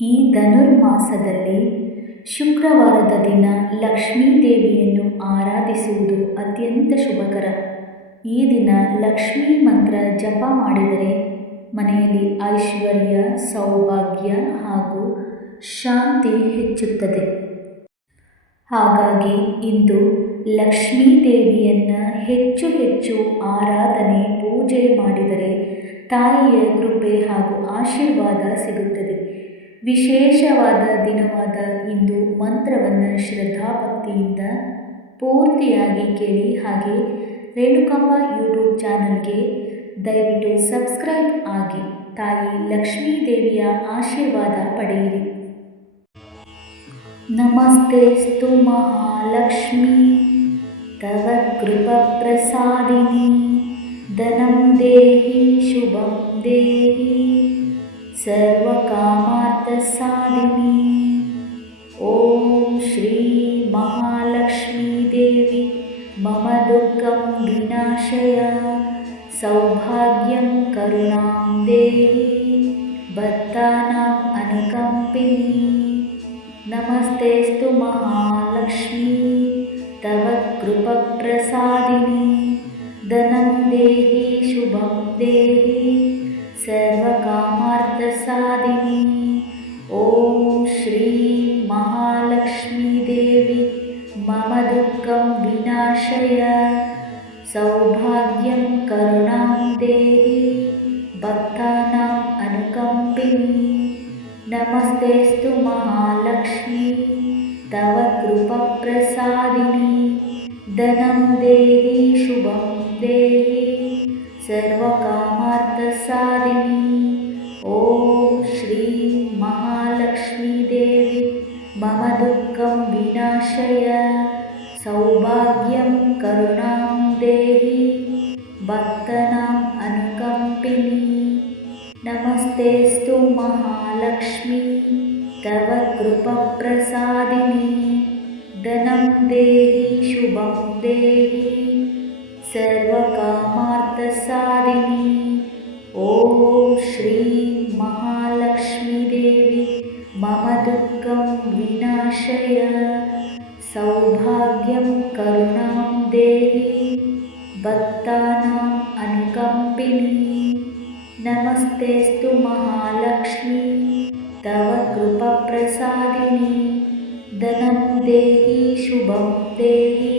ಈ ಧನುರ್ಮಾಸದಲ್ಲಿ ಶುಕ್ರವಾರದ ದಿನ ಲಕ್ಷ್ಮೀ ದೇವಿಯನ್ನು ಆರಾಧಿಸುವುದು ಅತ್ಯಂತ ಶುಭಕರ. ಈ ದಿನ ಲಕ್ಷ್ಮೀ ಮಂತ್ರ ಜಪ ಮಾಡಿದರೆ ಮನೆಯಲ್ಲಿ ಐಶ್ವರ್ಯ, ಸೌಭಾಗ್ಯ ಹಾಗೂ ಶಾಂತಿ ಹೆಚ್ಚುತ್ತದೆ. ಹಾಗಾಗಿ ಇಂದು ಲಕ್ಷ್ಮೀ ದೇವಿಯನ್ನು ಹೆಚ್ಚು ಹೆಚ್ಚು ಆರಾಧನೆ, ಪೂಜೆ ಮಾಡಿದರೆ ತಾಯಿಯ ಕೃಪೆ ಹಾಗೂ ಆಶೀರ್ವಾದ ಸಿಗುತ್ತದೆ. ವಿಶೇಷವಾದ ದಿನವಾದ ಇಂದು ಮಂತ್ರವನ್ನು ಶ್ರದ್ಧಾಭಕ್ತಿಯಿಂದ ಪೂರ್ತಿಯಾಗಿ ಕೇಳಿ ಹಾಗೆ ರೇಣುಕಮ್ಮ ಯೂಟ್ಯೂಬ್ ಚಾನಲ್ಗೆ ದಯವಿಟ್ಟು ಸಬ್ಸ್ಕ್ರೈಬ್ ಆಗಿ. ತಾಯಿ ಲಕ್ಷ್ಮೀ ದೇವಿಯ ಆಶೀರ್ವಾದ ಪಡೆಯಿರಿ. ನಮಸ್ತೆ ಸ್ತು ಮಹಾಲಕ್ಷ್ಮೀ ತವ ಕೃಪಪ್ರಸಾದಿನಿ ಧನಂ कृपप्रसादिनी धनं देहि शुभं देहि सर्वकामार्थसाधिनी। ॐ श्री महालक्ष्मी देवी मम दुःखं विनाशय। सौभाग्यं करुणां देहि भक्तानाम् अनुकम्पिनी। नमस्तेस्तु महालक्ष्मी तव कृपप्रसादिनी धनं देहि शुभं देहि सर्वकामार्थसाधिनी। ॐ श्री महालक्ष्मी देवी मम दुःखं विनाशय सौभाग्यं करुणां देहि भक्तानाम् अनुकम्पिनी। नमस्तेस्तु महालक्ष्मी तव कृपप्रसादिनी। धनं देहि शुभं देहि सर्वकामार्थसाधिनी ॐ श्री महालक्ष्मी देवी मम दुःखं विनाशय सौभाग्यं करुणां देहि भक्तानाम् अनुकम्पिनी। नमस्तेस्तु महालक्ष्मी तव कृपप्रसादिनी धनं देहि शुभं देहि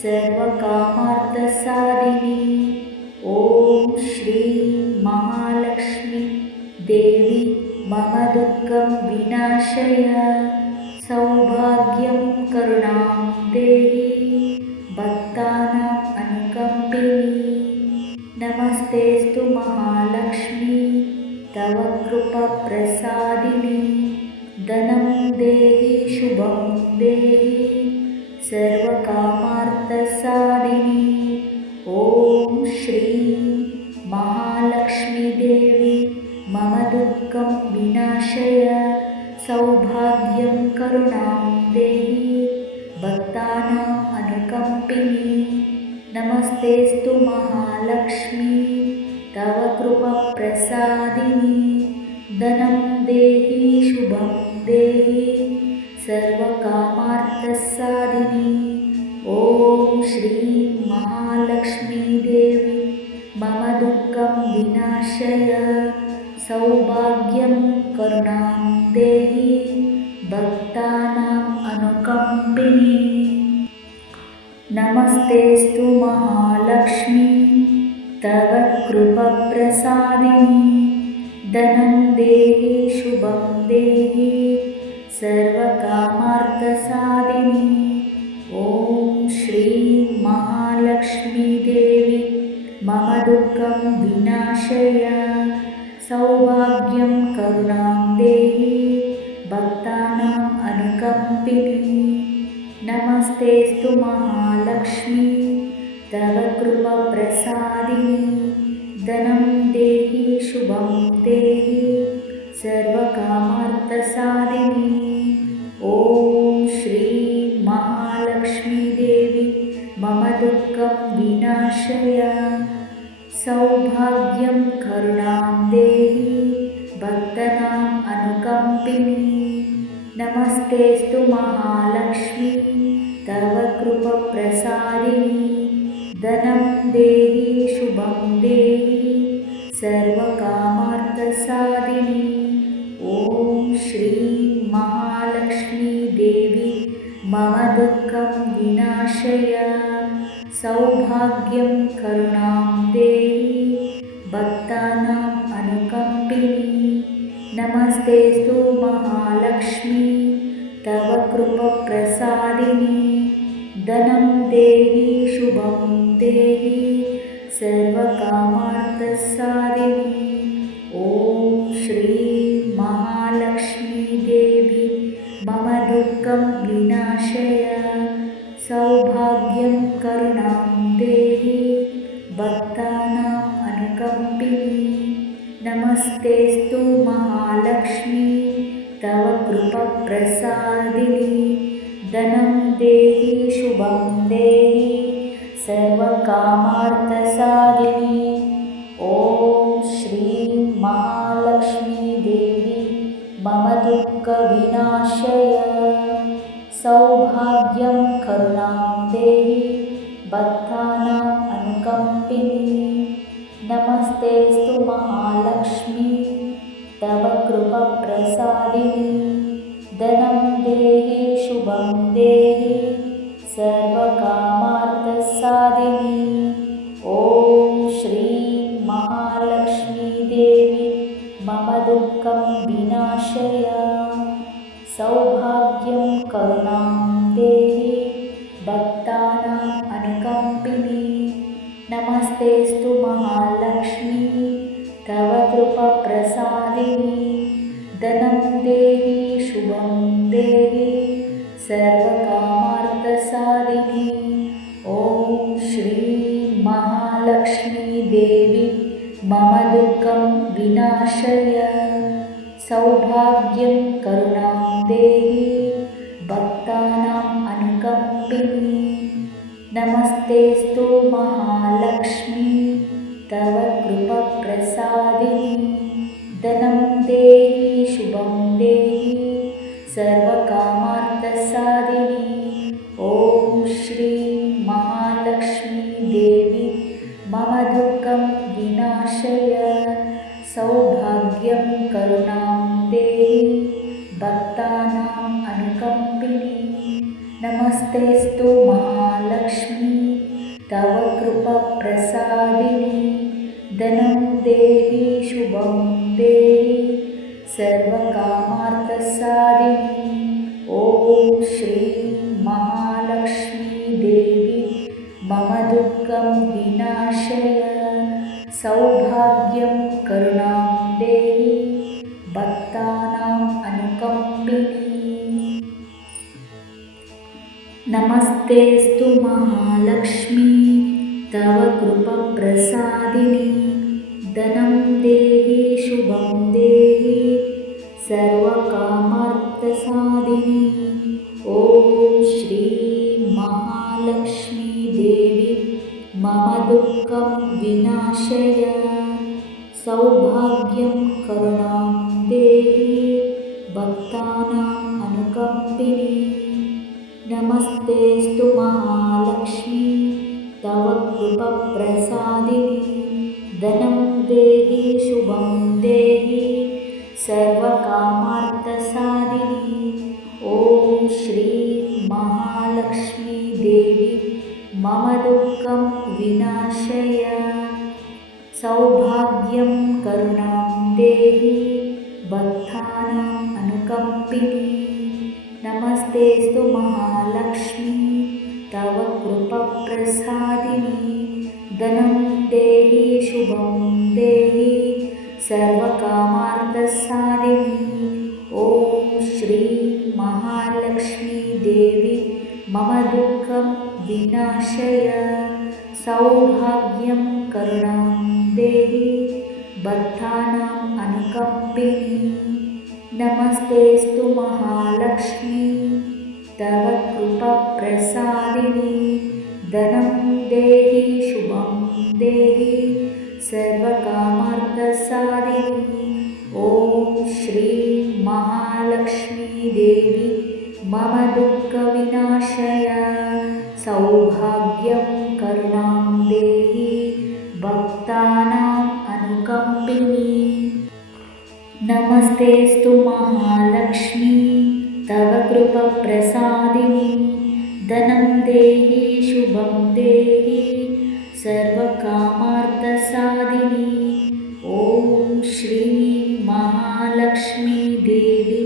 सर्वकामार्थसाधिनी। ॐ श्री महालक्ष्मी देवी मम दुःखं विनाशय। सौभाग्यं करुणां देहि भक्तानाम् अनुकम्पिनी। नमस्तेस्तु महालक्ष्मी तव कृपप्रसादिनी धनं देहि शुभं देहि सर्वकामार्थसाधिनी। ॐ श्री महालक्ष्मी देवी मम दुःखं विनाशय सौभाग्यं करुणां देहि भक्तानाम् अनुकम्पिनी। नमस्तेस्तु महालक्ष्मी तव कृपप्रसादिनी। धनं देहि शुभं देहि ॐ श्री महालक्ष्मी देवी मम दुःखं विनाशय सौभाग्यं करुणां देहि भक्तानाम् अनुकम्पिनी। नमस्तेस्तु महालक्ष्मी तव कृपप्रसादिनी। धनं देहि शुभं देहि सर्वकामार्थसाधिनी। ॐ श्री महालक्ष्मी देवी मम दुःखं विनाशय। सौभाग्यं करुणां देहि भक्तानाम् अनुकम्पिनी। नमस्तेस्तु महालक्ष्मी तव कृपप्रसादिनी धनं देहि शुभं देहि सर्वकामार्थसाधिनी नमस्तेऽस्तु महालक्ष्मी। तव कृपप्रसादिनी धनं देहि शुभं देहि। सर्वकामार्थसाधिनी। ॐ श्रीं महालक्ष्मी देवी। मम दुःखं विनाशय। सौभाग्यं करुणां देहि। अनुकम्पिनी नमस्तेस्तु महालक्ष्मी। तव कृपप्रसादिनी धनं देहि शुभं देहि सर्वकामार्थसाधिनी। ॐ श्री महालक्ष्मी देवी मम दुःखं विनाशय सौभाग्यं करुणां देहि अनुकम्पिनी नमस्तेस्तु महालक्ष्मी तव कृपप्रसादिनी। धनं देहि शुभं देहि सर्वकामार्थसाधिनी। ॐ श्रीं महालक्ष्मी देवी मम दुःखविनाशय। सौभाग्यं करुणां देहि भक्तानाम् अनुकम्पिनी नमस्तेस्तु महालक्ष्मी तव कृपप्रसादिनी। धनं देहि शुभं देहि सर्वकामार्थसाधिनी। ॐ श्रीं महालक्ष्मी देवी मम दुःखं विनाशय। सौभाग्यं करुणां धनं शुभं देहि सर्वकामार्थसाधिनी ॐ श्रीं महालक्ष्मी देवी मम दुःखं विनाशय। सौभाग्यं करुणां देहि भक्तानाम् अनुकम्पिनी। नमस्तेस्तु महालक्ष्मी तव कृपप्रसादिनी धनं देहि शुभं देहि सर्वकामार्थसाधिनी। ॐ श्रीं महालक्ष्मी देवी मम दुःखं विनाशय। सौभाग्यं करुणां देहि भक्तानाम् अनुकम्पिनी। नमस्तेस्तु महालक्ष्मी तव कृपप्रसादिनी धनं देहि शुभं देहि सर्वकामार्थसाधिनी। ॐ श्रीं महालक्ष्मी देवी मम दुःखं विनाशय। सौभाग्यं करुणां देहि भक्तानाम् अनुकम्पिनी। नमस्तेस्तु महालक्ष्मी। तव कृपप्रसादिनी। धनं मम दुःखं विनाशय सौभाग्यं करुणां देहि भक्तानाम् अनुकम्पिनी। नमस्तेस्तु महालक्ष्मी तव कृपप्रसादिनी मम दुःखं विनाशय। सौभाग्यं करुणां देहि भक्तानाम् अनुकम्पिनी। नमस्तेस्तु महालक्ष्मी तव कृपप्रसादिनी। धनं देहि शुभं देहि सर्वकामार्थसाधिनी। ॐ श्रीं महालक्ष्मी देवी मम दुःखं विनाशय सौभाग्यं करुणां देहि बद्धानाम् अनुकम्पिनी। नमस्तेस्तु महालक्ष्मी तव कृपप्रसादिनी। धनं देहि शुभं देहि सर्वकामार्थसाधिनी। ॐ श्रीं महा महालक्ष्मी देवी मम दुःखविनाशय सौभाग्यं करुणां देहि भक्तानाम् अनुकम्पिनी। नमस्तेस्तु महालक्ष्मी तव कृपप्रसादिनी। धनं देहि शुभं देहि सर्वकामार्थसाधिनी। ॐ श्रीं महालक्ष्मी देवी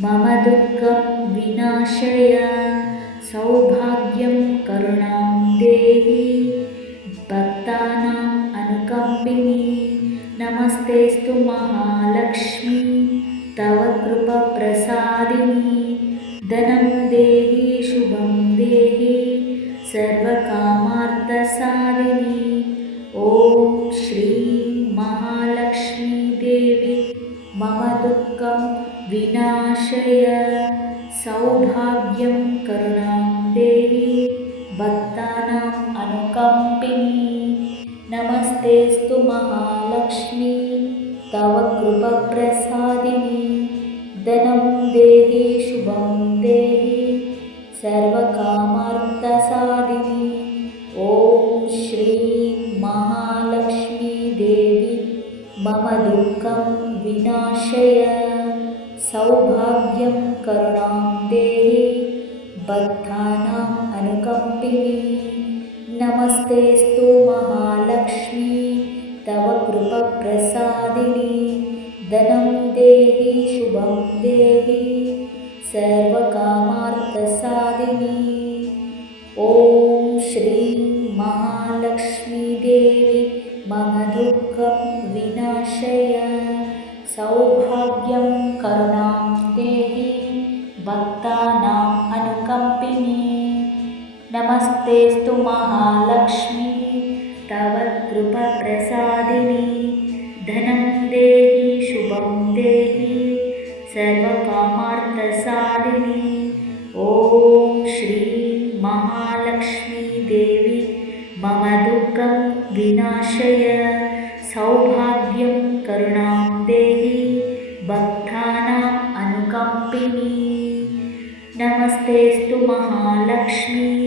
मम दुःखं विनाशय। सौभाग्यं धनं देहि नमस्तेस्तु महालक्ष्मी। तव कृपप्रसादिनी। धनं देहि शुभं देहि। सर्वकामार्थसाधिनी। ॐ नमस्तेस्तु महालक्ष्मी। तव कृपप्रसादिनी धनं देहि शुभं देहि सर्वकामार्थसाधिनी। ॐ श्रीं महालक्ष्मी देवी मम दुःखं विनाशय सौभाग्यं करुणां देहि भक्तानाम् अनुकम्पिनी। नमस्तेस्तु महालक्ष्मी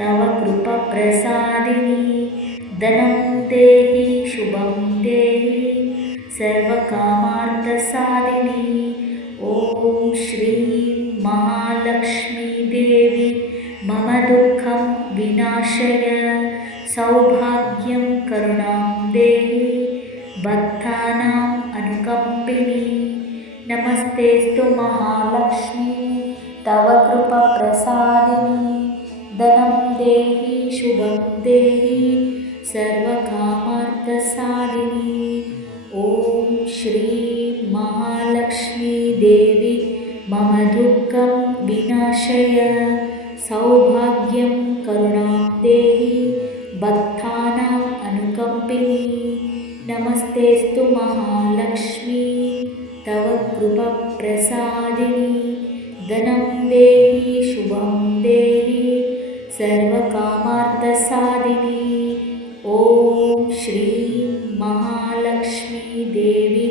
तव कृपप्रसादिनी धनं देहि शुभं देहि सर्वकामार्थसाधिनी। ॐ श्रीं महालक्ष्मी देवी मम दुःखं विनाशय सौभाग्यं करुणां देहि भक्तानाम् अनुकम्पिनी। नमस्तेस्तु महालक्ष्मी तव कृपप्रसादिनी धनं देहि शुभं देहि सर्वकामार्थसाधिनी ॐ श्रीं महालक्ष्मी देवी मम दुःखं विनाशय। सौभाग्यं करुणां देहि भक्तानाम् अनुकम्पिनी। नमस्तेस्तु महालक्ष्मी तव कृपप्रसादिनी धनं सर्वकामार्थसाधिनी ॐ श्रीं महालक्ष्मी देवी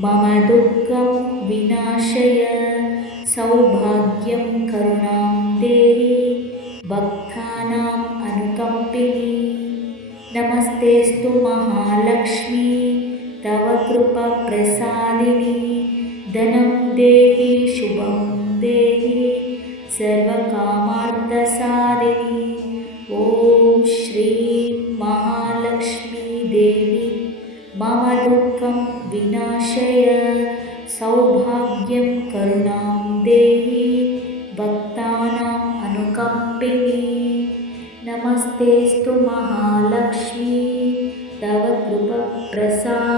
मम दुःखं विनाशय। सौभाग्यं करुणां देहि भक्तानाम् अनुकम्पिनी। नमस्तेस्तु महालक्ष्मी। तव कृपप्रसादिनी धनं देहि शुभं देहि सर्वकामार्थसाधिनी विनाशय सौभाग्यं करुणां देहि भक्तानाम् अनुकम्पिनी। नमस्तेस्तु महालक्ष्मी तव कृपप्रसादिनी